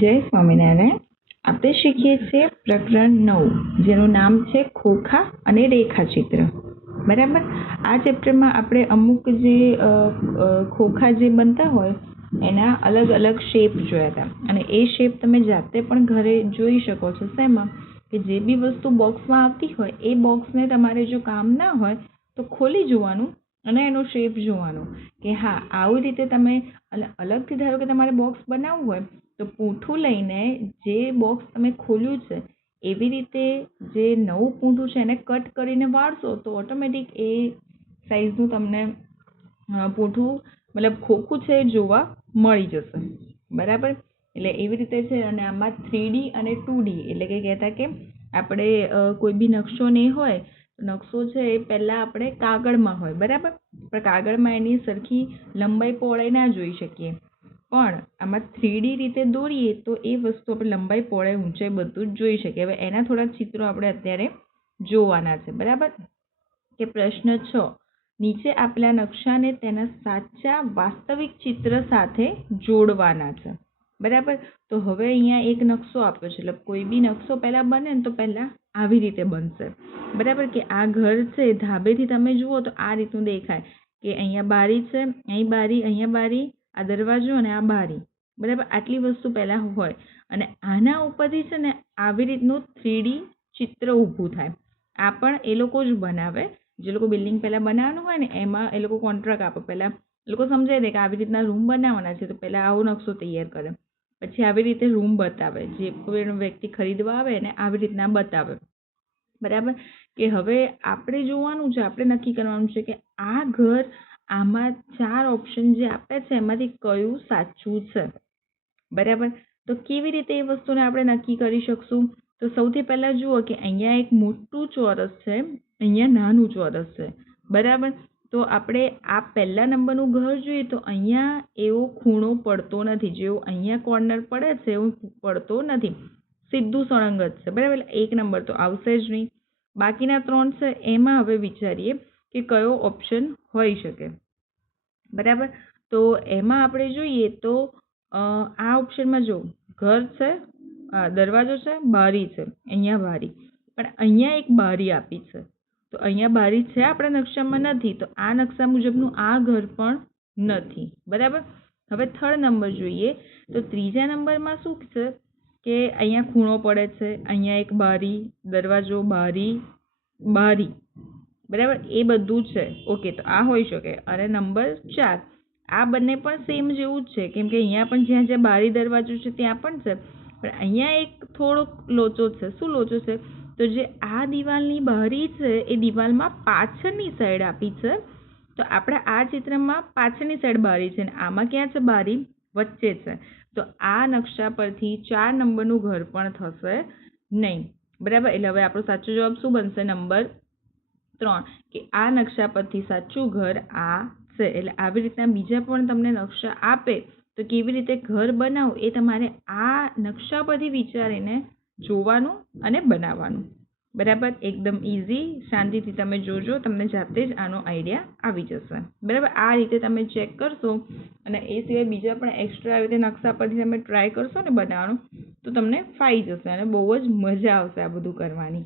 જય સ્વામિનારાયણ. આપણે શીખીએ છીએ પ્રકરણ 9 જેનું નામ છે ખોખા અને રેખાચિત્ર. બરાબર. આ ચેપ્ટરમાં આપણે અમુક જે ખોખા જે બનતા હોય એના અલગ અલગ શેપ જોયા હતા અને એ શેપ તમે જાતે પણ ઘરે જોઈ શકો છો. શેમાં કે જે બી વસ્તુ બોક્સમાં આવતી હોય એ બોક્સને તમારે જો કામ ના હોય તો ખોલી જોવાનું અને એનો શેપ જોવાનો કે હા આવી રીતે તમે અલગથી ધારો કે તમારે બોક્સ બનાવવું હોય તો પૂંઠું લઈને જે બોક્સ તમે ખોલ્યું છે એવી રીતે જે નવું પૂંઠું છે એને કટ કરીને વાળશો તો ઓટોમેટિક એ સાઈઝનું તમને પૂંઠું મતલબ ખોખું છે જોવા મળી જશે. બરાબર. એટલે એવી રીતે છે. અને આમાં 3D અને 2D એટલે કે કહેતા કે આપણે કોઈ બી નકશો નહીં હોય નકશો છે એ પહેલાં આપણે કાગળમાં હોય. બરાબર. પણ કાગળમાં એની સરખી લંબાઈ પહોળાઈ ના જોઈ શકીએ, પણ આમાં 3D રીતે દોરીએ તો એ વસ્તુ આપણે લંબાઈ પહોળાઈ ઊંચાઈ બધું જ જોઈ શકીએ. હવે એના થોડાક ચિત્રો આપણે અત્યારે જોવાના છે. બરાબર. કે પ્રશ્ન 6, નીચે આપેલા નકશાને તેના સાચા વાસ્તવિક ચિત્ર સાથે જોડવાના છે. બરાબર. તો હવે અહીંયા એક નકશો આપ્યો છે. એટલે કોઈ બી નકશો પહેલાં બને ને તો પહેલાં આવી રીતે બનશે. બરાબર. કે આ ઘર છે ધાબેથી તમે જુઓ તો આ રીતનું દેખાય કે અહીંયા બારી છે, અહીં બારી, અહીંયા બારી, આ દરવાજો અને આ બારી. બરાબર. આટલી વસ્તુ પહેલાં હોય અને આના ઉપરથી છે ને આવી રીતનું 3D ચિત્ર ઊભું થાય. આ પણ એ લોકો જ બનાવે. જે લોકો બિલ્ડિંગ પહેલાં બનાવવાનું હોય ને એમાં એ લોકો કોન્ટ્રાક્ટ આપે. પહેલાં એ લોકો સમજાવી દે કે આવી રીતના રૂમ બનાવવાના છે તો પહેલાં આવો નકશો તૈયાર કરે, પછી આવી રીતે રૂમ બતાવે. જે કોઈ વ્યક્તિ ખરીદવા આવે ને આવી રીતના બતાવે. બરાબર. કે હવે આપણે જોવાનું છે, આપણે નક્કી કરવાનું છે કે આ ઘર આમાં 4 ઓપ્શન જે આપ્યા છે એમાંથી કયું સાચું છે. બરાબર. તો કેવી રીતે એ વસ્તુને આપણે નક્કી કરી શકશું? તો સૌથી પહેલાં જુઓ કે અહીંયા એક મોટું ચોરસ છે, અહીંયા નાનું ચોરસ છે. બરાબર. તો આપણે આ પહેલા નંબરનું ઘર જોઈએ તો અહીંયા એવો ખૂણો પડતો નથી. જેવો અહીંયા કોર્નર પડે છે એવું પડતો નથી, સીધું સળંગ જ છે. બરાબર. એક નંબર તો આવશે જ નહીં. બાકીના 3 છે એમાં હવે વિચારીએ કે કયો ઓપ્શન હોઈ શકે. બરાબર. તો એમાં આપણે જોઈએ તો આ ઓપ્શનમાં જો ઘર છે, દરવાજો છે, બારી છે, અહીંયા બારી, પણ અહીંયા એક બારી આપી છે તો અહીંયા બારી છે આપણા નકશામાં નથી, તો આ નકશા મુજબનું આ ઘર પણ નથી. બરાબર. હવે 3rd નંબર જોઈએ તો 3જા નંબરમાં શું છે કે અહીંયા ખૂણો પડે છે, અહીંયા એક બારી, દરવાજો, બારી, બારી. બરાબર. એ બધું છે. ઓકે. તો આ હોઈ શકે. અને નંબર 4 આ બંને પણ સેમ જેવું જ છે, કેમ કે અહીંયા પણ જ્યાં જ્યાં બારી દરવાજો છે ત્યાં પણ છે, પણ અહીંયા એક થોડોક લોચો છે. શું લોચો છે? તો જે આ દિવાલની બારી છે એ દિવાલમાં પાછળની સાઈડ આપી છે, તો આપણા આ ચિત્રમાં પાછળની સાઈડ બારી છે અને આમાં ક્યાં છે બારી? વચ્ચે છે. તો આ નકશા પરથી 4 નંબરનું ઘર પણ થશે નહીં. બરાબર. એટલે હવે આપણો સાચો જવાબ શું બનશે? નંબર 3 કે આ નકશા પરથી સાચું ઘર આ છે. એટલે આવી રીતના બીજા પણ તમને નકશા આપે તો કેવી રીતે ઘર બનાવવું એ તમારે આ નકશા પરથી વિચારીને જોવાનું અને બનાવવાનું. બરાબર. એકદમ ઇઝી. શાંતિથી તમે જોજો, તમને જાતે જ આનો આઈડિયા આવી જશે. બરાબર. આ રીતે તમે ચેક કરશો અને એ સિવાય બીજા પણ એક્સ્ટ્રા આવી રીતે નકશા પરથી તમે ટ્રાય કરશો ને બનાવવાનું તો તમને ફાવી જશે અને બહુ જ મજા આવશે આ બધું કરવાની.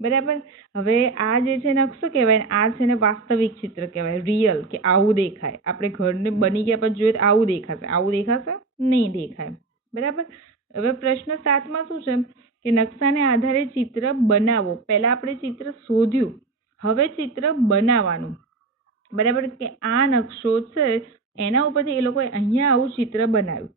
બરાબર. હવે આ જે છે નકશો કહેવાય ને આ છે ને વાસ્તવિક ચિત્ર કહેવાય, રિયલ, કે આવું દેખાય. આપણે ઘરને બની ગયા પછી જોઈએ તો આવું દેખાશે. આવું દેખાશે? નહીં દેખાય. બરાબર. હવે પ્રશ્ન 7માં શું છે કે નકશાને આધારે ચિત્ર બનાવો. પહેલાં આપણે ચિત્ર શોધ્યું, હવે ચિત્ર બનાવવાનું. બરાબર. કે આ નકશો છે એના ઉપરથી એ લોકોએ અહીંયા આવું ચિત્ર બનાવ્યું.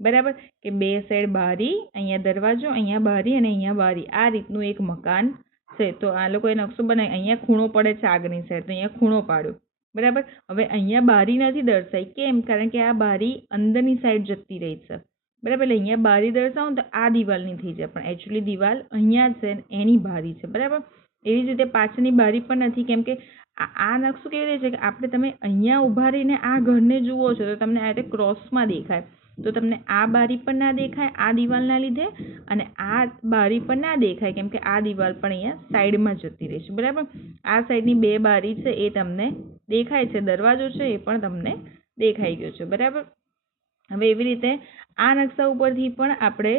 બરાબર. કે 2 સાઈડ બારી, અહીંયા દરવાજો, અહીંયા બારી અને અહીંયા બારી, આ રીતનું એક મકાન છે. તો આ લોકોએ નકશો બનાવી. અહીંયા ખૂણો પડે છે આગળની સાઈડ, તો અહીંયા ખૂણો પાડ્યો. બરાબર. હવે અહીંયા બારી નથી દર્શાવી. કેમ? કારણ કે આ બારી અંદરની સાઈડ જતી રહી છે. બરાબર. એટલે અહીંયા બારી દર્શાવું તો આ દિવાલની થઈ જાય, પણ એકચ્યુઅલી દિવાલ અહીંયા છે એની બારી છે. બરાબર. એવી જ રીતે પાછળની બારી પણ નથી, કેમ કે આ નકશો કેવી રીતે છે કે આપણે તમે અહીંયા ઊભા રહીને આ ઘરને જુઓ છો તો તમને આ રીતે ક્રોસમાં દેખાય, તો તમને આ બારી પણ ના દેખાય આ દિવાલના લીધે, અને આ બારી પણ ના દેખાય કેમ કે આ દિવાલ પણ અહીંયા સાઈડમાં જતી રહે છે. બરાબર. આ સાઈડની 2 બારી છે એ તમને દેખાય છે, દરવાજો છે એ પણ તમને દેખાઈ ગયો છે. બરાબર. હવે એવી રીતે આ નકશા ઉપરથી પણ આપણે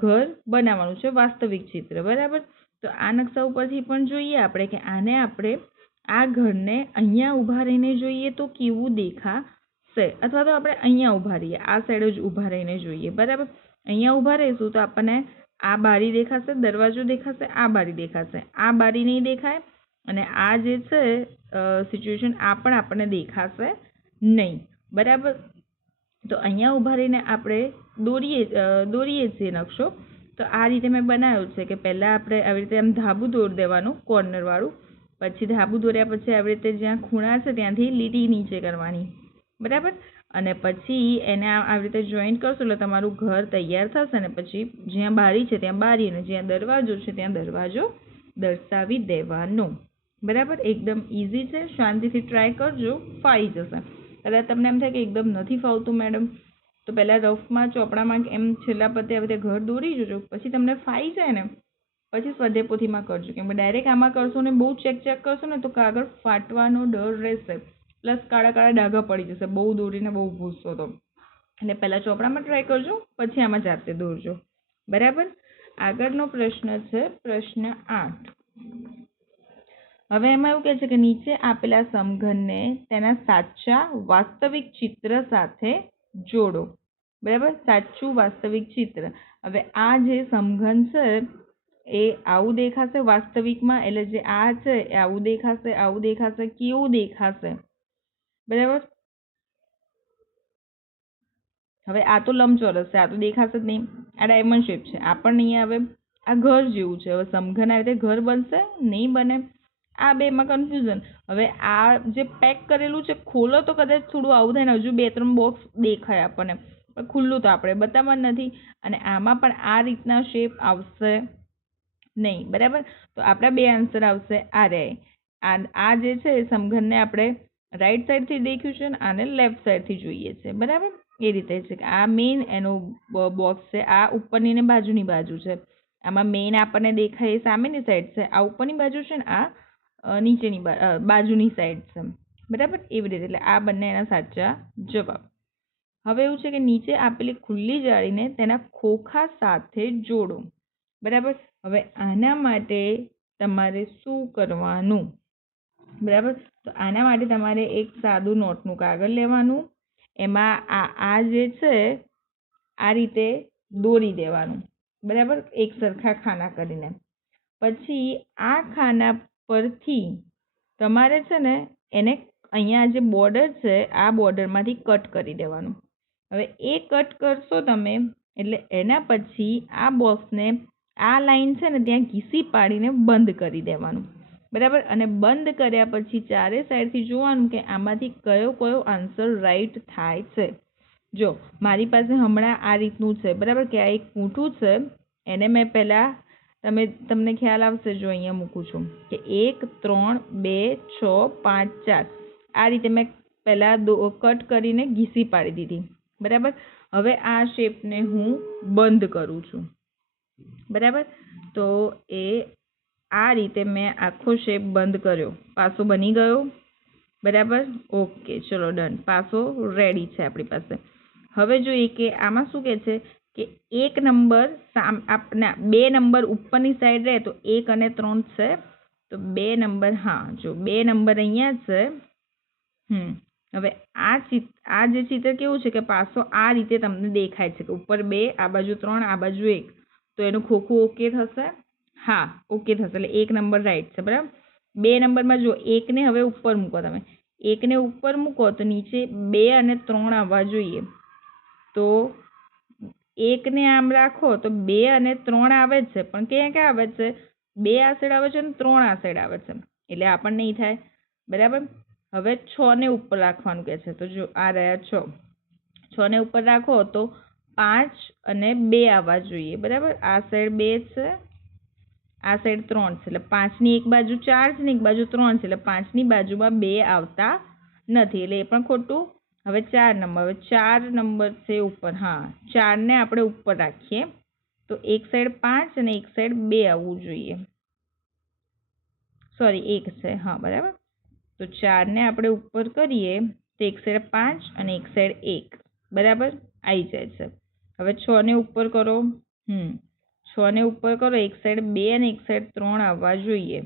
ઘર બનાવવાનું છે, વાસ્તવિક ચિત્ર, બરાબર. તો આ નકશા ઉપરથી પણ જોઈએ આપણે કે આને આપણે આ ઘરને અહીંયા ઊભા રહીને જોઈએ તો કેવું દેખાશે, અથવા તો આપણે અહીંયા ઊભા રહીએ, આ સાઈડ જ ઊભા રહીને જોઈએ, બરાબર. અહીંયા ઊભા રહીશું તો આપણને આ બારી દેખાશે, દરવાજો દેખાશે, આ બારી દેખાશે, આ બારી નહીં દેખાય અને આ જે છે સિચ્યુએશન આ પણ આપણને દેખાશે નહીં, બરાબર. તો અહીંયા ઊભા રહીને આપણે દોરીએ છીએ નકશો. તો આ રીતે મેં બનાવ્યું છે કે પહેલાં આપણે આવી રીતે આમ ધાબુ દોરી દેવાનું કોર્નરવાળું, પછી ધાબુ દોર્યા પછી આવી રીતે જ્યાં ખૂણા છે ત્યાંથી લીટી નીચે કરવાની, બરાબર. અને પછી એને આવી રીતે જોઈન્ટ કરશો એટલે તમારું ઘર તૈયાર થશે. અને પછી જ્યાં બારી છે ત્યાં બારી અને જ્યાં દરવાજો છે ત્યાં દરવાજો દર્શાવી દેવાનો, બરાબર. એકદમ ઇઝી છે, શાંતિથી ટ્રાય કરજો, ફાવી જશે. કદાચ તમને એમ થાય કે એકદમ નથી ફાવતું મેડમ, તો પહેલાં રફમાં ચોપડામાં એમ છેલ્લા પત્તે આવી રીતે ઘર દોરી જજો, પછી તમને ફાવી જાય ને પછી સ્વાધ્યાય પોથીમાં કરજો. કેમ કે ડાયરેક્ટ આમાં કરશો ને બહુ ચેક કરશો ને તો કાગળ ફાટવાનો ડર રહેશે, પ્લસ કાળા કાળા ડાઘા પડી જશે બહુ દોરીને બહુ ભૂસશો તો. એટલે પહેલાં ચોપડામાં ટ્રાય કરજો, પછી આમાં જાતે દોરજો, બરાબર. આગળનો પ્રશ્ન છે પ્રશ્ન 8. હવે એમાં એવું કહે છે કે નીચે આપેલા સમઘનને તેના સાચા વાસ્તવિક ચિત્ર સાથે જોડો, બરાબર. સાચું વાસ્તવિક ચિત્ર. હવે આ જે સમઘન છે એ આવું દેખાશે વાસ્તવિકમાં, એટલે જે આ છે એ આવું દેખાશે, આવું દેખાશે, કેવું દેખાશે, બરાબર. હવે આ તો લંબચોરસ છે, આ તો દેખાશે જ નહીં. આ ડાયમંડ શેપ છે, આ પણ નહીં આવે. આ ઘર જેવું છે, હવે સમઘન આવી રીતે ઘર બનશે નહીં બને. આ બેમાં કન્ફ્યુઝન. હવે આ જે પેક કરેલું છે ખોલો તો કદાચ થોડું આવું થાય ને, હજુ 2-3 બોક્સ દેખાય આપણને, પણ ખુલ્લું તો આપણે બતાવવાનું નથી. અને આમાં પણ આ રીતના શેપ આવશે નહીં, બરાબર. તો આપણા બે આન્સર આવશે આ રે. આ જે છે સમઘનને આપણે રાઈટ સાઈડથી દેખ્યું છે અને આને લેફ્ટ સાઈડથી જોઈએ છે, બરાબર. એ રીતે છે કે આ મેઇન એનો બોક્સ છે, આ ઉપરની ને બાજુની બાજુ છે. આમાં મેઇન આપણને દેખાય એ સામેની સાઈડ છે, આ ઉપરની બાજુ છે ને આ નીચેની બાજુની સાઈડ છે, બરાબર. એવી રીતે એટલે આ બંને એના સાચા જવાબ. હવે એવું છે કે નીચે આપેલી ખુલ્લી જાળીને તેના ખોખા સાથે જોડો, બરાબર. હવે આના માટે તમારે શું કરવાનું, બરાબર. તો આના માટે તમારે એક સાદું નોટનું કાગળ લેવાનું, એમાં આ જે છે આ રીતે દોરી દેવાનું, બરાબર, એક સરખા ખાના કરીને. પછી આ ખાના પરથી તમારે છે ને એને અહીંયા જે બોર્ડર છે આ બોર્ડરમાંથી કટ કરી દેવાનું. હવે એ કટ કરશો તમે એટલે એના પછી આ બોક્સને આ લાઈન છે ને ત્યાં ઘીસી પાડીને બંધ કરી દેવાનું, બરાબર. અને બંધ કર્યા પછી ચારે સાઈડથી જોવાનું કે આમાંથી કયો કયો આન્સર રાઈટ થાય છે. જો મારી પાસે હમણાં આ રીતનું છે, બરાબર, કે આ એક પૂંઠું છે, એને મેં પહેલાં તમને ખ્યાલ આવશે જો અહીંયા મૂકું છું કે 1 3 2 6 5 4 આ રીતે મેં પહેલાં કટ કરીને ઘીસી પાડી દીધી, બરાબર. હવે આ શેપને હું બંધ કરું છું, બરાબર. તો એ આ રીતે મેં આખો શેપ બંધ કર્યો, પાસો બની ગયો, બરાબર. ઓકે, ચલો ડન, પાસો રેડી છે આપણી પાસે. હવે જોઈએ કે આમાં શું કહે છે કે 1 નંબર આપના 2 નંબર ઉપરની સાઈડ રહે તો 1 અને 3 છે, તો 2 નંબર, હા જો 2 નંબર અહીંયા છે. હવે આ જે ચિત્ર કેવું છે કે પાછો આ રીતે તમને દેખાય છે કે ઉપર 2, આ બાજુ 3, આ બાજુ 1, તો એનું ખોખું ઓકે થશે. હા ઓકે થશે, એટલે 1 નંબર રાઈટ છે, બરાબર. 2 નંબરમાં જો 1 ને હવે ઉપર મૂકો, તમે 1 ને ઉપર મૂકો તો નીચે 2 અને 3 આવવા જોઈએ. તો 1 ને આમ રાખો તો 2 અને 3 આવે છે, પણ ક્યાં ક્યાં આવે છે? 2 આ સાઈડ આવે છે અને 3 આ સાઈડ આવે છે, એટલે આ પણ નહીં થાય, બરાબર. હવે 6 ને ઉપર રાખવાનું કહે છે, તો જો આ રહ્યા 6, 6 ને ઉપર રાખો તો 5 અને 2 આવવા જોઈએ, બરાબર. આ સાઈડ 2 છે, આ સાઈડ 3 છે, એટલે 5ની એક બાજુ 4 છે ને એક બાજુ 3 છે, એટલે 5ની બાજુમાં 2 આવતા નથી, એટલે એ પણ ખોટું. હવે 4 નંબર, હવે 4 નંબર છે ઉપર, હા 4 ને આપણે ઉપર રાખીએ તો એક સાઈડ 5 અને એક સાઈડ 2 આવવું જોઈએ, સોરી 1 છે, હા બરાબર. તો 4 ને આપણે ઉપર કરીએ તો એક સાઈડ 5 અને એક સાઈડ 1, બરાબર. આવી જાય છે. હવે 6 ને ઉપર કરો, 6 ને ઉપર કરો, એક સાઈડ 2 અને એક સાઈડ 3 આવવા જોઈએ.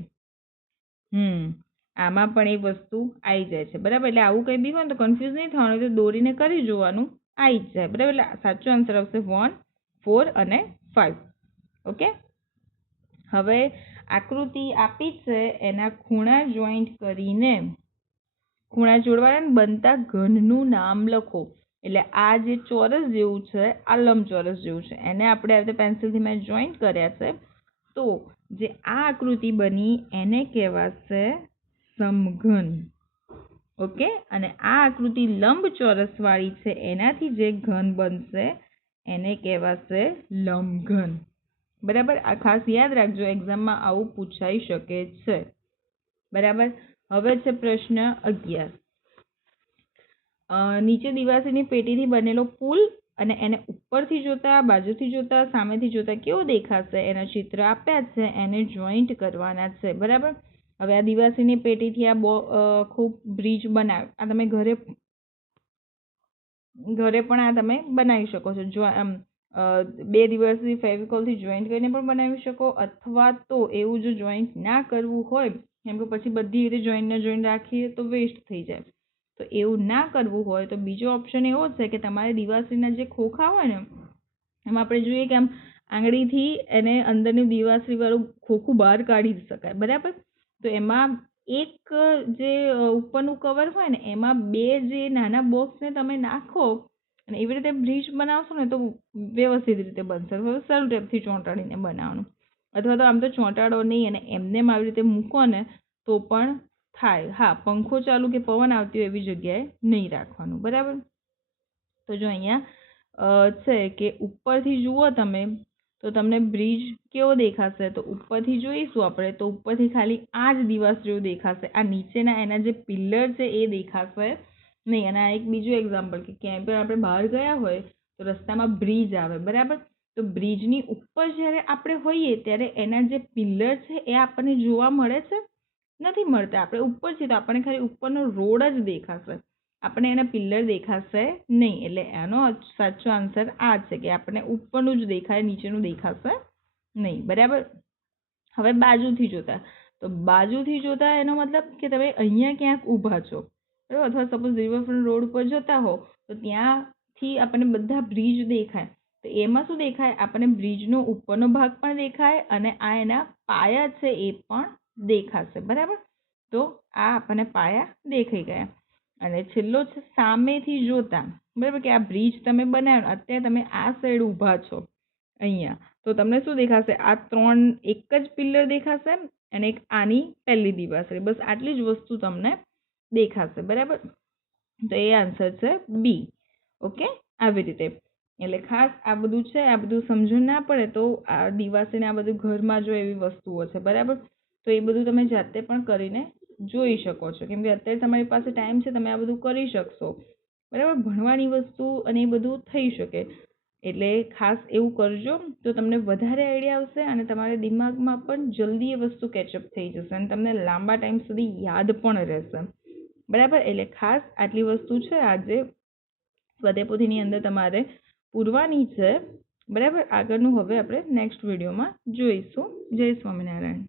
આમાં પણ એ વસ્તુ આવી જાય છે, બરાબર. એટલે આવું કંઈ બી હોય ને તો કન્ફ્યુઝ નહીં થવાનું, તો દોરીને કરી જોવાનું, આવી જ જાય, બરાબર. એટલે સાચો આન્સર આવશે 1, 4 અને 5. ઓકે. હવે આકૃતિ આપી છે, એના ખૂણા જોઈન્ટ કરીને ખૂણા જોડવાના બનતા ઘનનું નામ લખો. એટલે આ જે ચોરસ જેવું છે, આ લંબચોરસ જેવું છે, એને આપણે આવી રીતે પેન્સિલથી મેં જોઈન્ટ કર્યા છે. તો જે આ આકૃતિ બની એને કહેવાશે સમઘન. ઓકે. અને આ આકૃતિ લંબચોરસવાળી છે, એનાથી જે ઘન બનશે એને કહેવાશે લંબઘન. બરાબર. આ ખાસ યાદ રાખજો, એક્ઝામમાં આવું પૂછાઈ શકે છે. બરાબર. હવે છે પ્રશ્ન 11. નીચે દિવાસીની પેટીથી બનેલો પુલ અને એને ઉપરથી જોતા, બાજુથી જોતા, સામેથી જોતા કેવો દેખાશે એના ચિત્ર આપ્યા છે, એને જોઈન્ટ કરવાના છે. બરાબર. હવે આ દિવાસીની પેટીથી આ ખૂબ બ્રિજ બનાવ્યો. આ તમે ઘરે પણ આ તમે બનાવી શકો છો. જો આમ 2 દિવસથી ફેવિકોલથી જોઈન્ટ કરીને પણ બનાવી શકો, અથવા તો એવું જો જોઈન્ટ ના કરવું હોય, કેમ કે પછી બધી રીતે જોઈન્ટ રાખીએ તો વેસ્ટ થઈ જાય, તો એવું ના કરવું હોય તો બીજો ઓપ્શન એવો છે કે તમારે દિવાસળીના જે ખોખા હોય ને, એમાં આપણે જોઈએ કે આમ આંગળીથી એને અંદરનું દિવાસળીવાળું ખોખું બહાર કાઢી શકાય. બરાબર. તો એમાં એક જે ઉપરનું કવર હોય ને, એમાં 2 જે નાના બોક્સને તમે નાખો અને એવી રીતે બ્રિજ બનાવશો ને તો વ્યવસ્થિત રીતે બનશે. હવે સેલોટેપથી ચોંટાડીને બનાવવાનું, અથવા તો આમ તો ચોંટાડો નહીં અને એમને આવી રીતે મૂકો ને તો પણ થાય. હા, પંખો ચાલુ કે પવન આવતી હોય એવી જગ્યાએ નહીં રાખવાનું. બરાબર. તો જો અહીંયા છે કે ઉપરથી જુઓ તમે તો તમને બ્રિજ કેવો દેખાશે, તો ઉપરથી જોઈશું આપણે તો ઉપરથી ખાલી આ જ દિવાસ જેવું દેખાશે. આ નીચેના એના જે પિલ્લર છે એ દેખાશે નહીં. અને આ એક બીજું એક્ઝામ્પલ કે ક્યાંય પણ આપણે બહાર ગયા હોય તો રસ્તામાં બ્રિજ આવે. બરાબર. તો બ્રિજની ઉપર જ્યારે આપણે હોઈએ ત્યારે એના જે પિલ્લર છે એ આપણને જોવા મળે છે? નથી મળતા. આપણે ઉપર છીએ તો આપણને ખાલી ઉપરનો રોડ જ દેખાશે, આપણને એના પિલ્લર દેખાશે નહીં. એટલે એનો સાચો આન્સર આ છે કે આપણને ઉપરનું જ દેખાય, નીચેનું દેખાશે નહીં. બરાબર. હવે બાજુથી જોતા, તો બાજુથી જોતા એનો મતલબ કે તમે અહીંયા ક્યાંક ઊભા છો, બરાબર, અથવા સપોઝ રિવરફ્રન્ટ રોડ પર જતા હો તો ત્યાંથી આપણને બધા બ્રિજ દેખાય. તો એમાં શું દેખાય? આપણને બ્રિજનો ઉપરનો ભાગ પણ દેખાય અને આ એના પાયા છે એ પણ દેખાશે. બરાબર. તો આ આપણને પાયા દેખાઈ ગયા. અને છેલ્લો છે સામેથી જોતા. બરાબર, કે આ બ્રિજ તમે બનાવ્યો, અત્યારે તમે આ સાઈડ ઊભા છો અહીંયા, તો તમને શું દેખાશે? આ 3 એક જ પિલ્લર દેખાશે અને એક આની પહેલી દિવાસળી, બસ આટલી જ વસ્તુ તમને દેખાશે. બરાબર. તો એ આન્સર છે બી. ઓકે. આવી રીતે. એટલે ખાસ આ બધું છે, આ બધું સમજણ ના પડે તો આ દિવાસળીને આ બધું ઘરમાં જો એવી વસ્તુઓ છે. બરાબર. તો એ બધું તમે જાતે પણ કરીને જોઈ શકો છો, કેમ કે અત્યારે તમારી પાસે ટાઈમ છે, તમે આ બધું કરી શકશો. બરાબર. ભણવાની વસ્તુ અને એ બધું થઈ શકે. એટલે ખાસ એવું કરજો તો તમને વધારે આઈડિયા આવશે અને તમારા દિમાગમાં પણ જલ્દી એ વસ્તુ કેચઅપ થઈ જશે અને તમને લાંબા ટાઈમ સુધી યાદ પણ રહેશે. બરાબર. એટલે ખાસ આટલી વસ્તુ છે આજે સ્વાધ્યાયપોથીની અંદર તમારે પૂરવાની છે. બરાબર. આગળનું હવે આપણે નેક્સ્ટ વિડીયોમાં જોઈશું. જય સ્વામિનારાયણ.